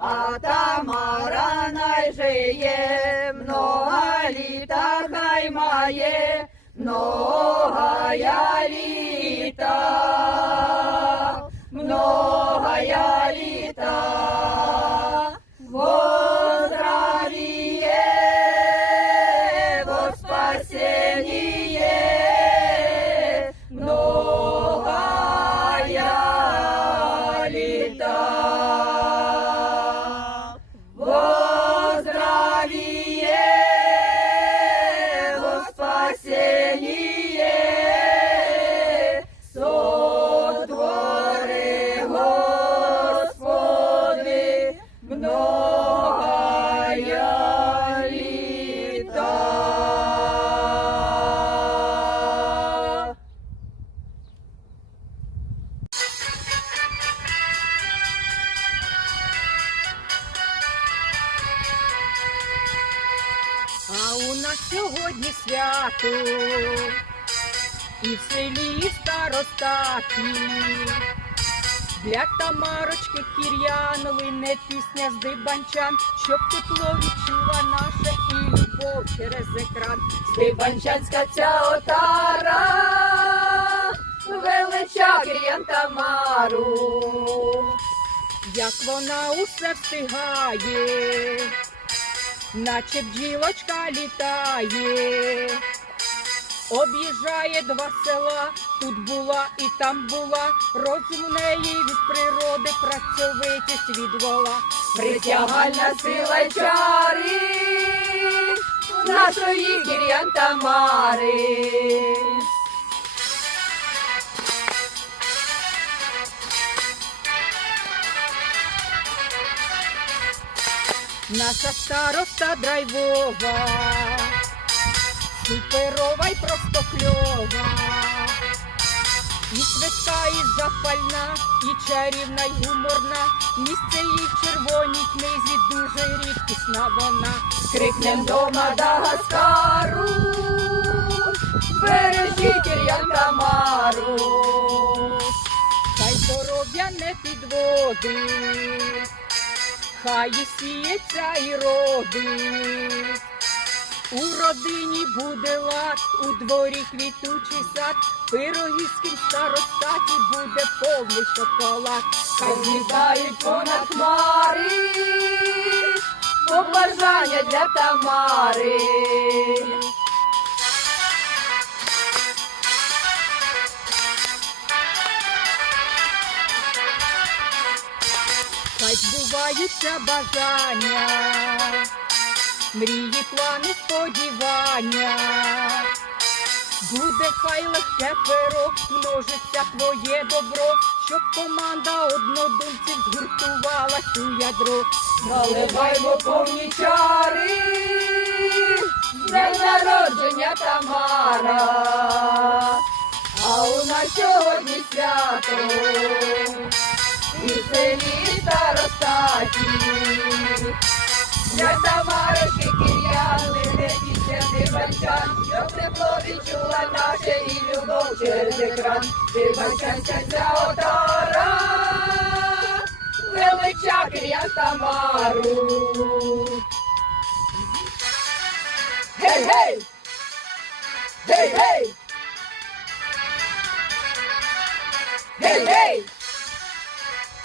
а Тамара найжиє, много літа хай має, многая літа, многая літа, во здравіє, во спасеніє, многая літа. А у нас сьогодні свято, і в селі старостаті. Для Тамарочки Кір'янової не пісня з дибанчан, щоб тепло відчула наше і любов через екран. Степанчанська ця отара велича Кир'ян Тамару. Як вона усе встигає, наче бджілочка літає, об'їжджає два села, тут була і там була, розум неї від природи, працьовитість відвола. Притягальна сила чари нашої Кір'ян Тамари. Наша староста драйвова, суперова й просто кльова. І швидка, і запальна, і чарівна, й гуморна. Місце їй в червоній книзі дуже рідкісна вона. Крикнем до Мадагаскару, бережіть Кир'ян Тамару. Хай здоров'я не підводить, хай і сіється і родить. У родині буде лад, у дворі квітучий сад, пирогівським старостаті буде повний шоколад. Хай злітають понад хмари, побажання для Тамари. Хай збуваються бажання, мрії, плани, сподівання. Буде хай легке перо, множиться твоє добро, щоб команда однодумців згуртувалась у ядро. Наливаймо повні чари, днем народження Тамара, а у нас сьогодні свято, і в селі старостаті, Тамарочки Кир'яни, не пісня диванчан, щоб тепло відчула наше і любов через екран, диванчанська ця отара велича Кир'ян Тамару. Гей, гей! Гей, гей! Гей, гей!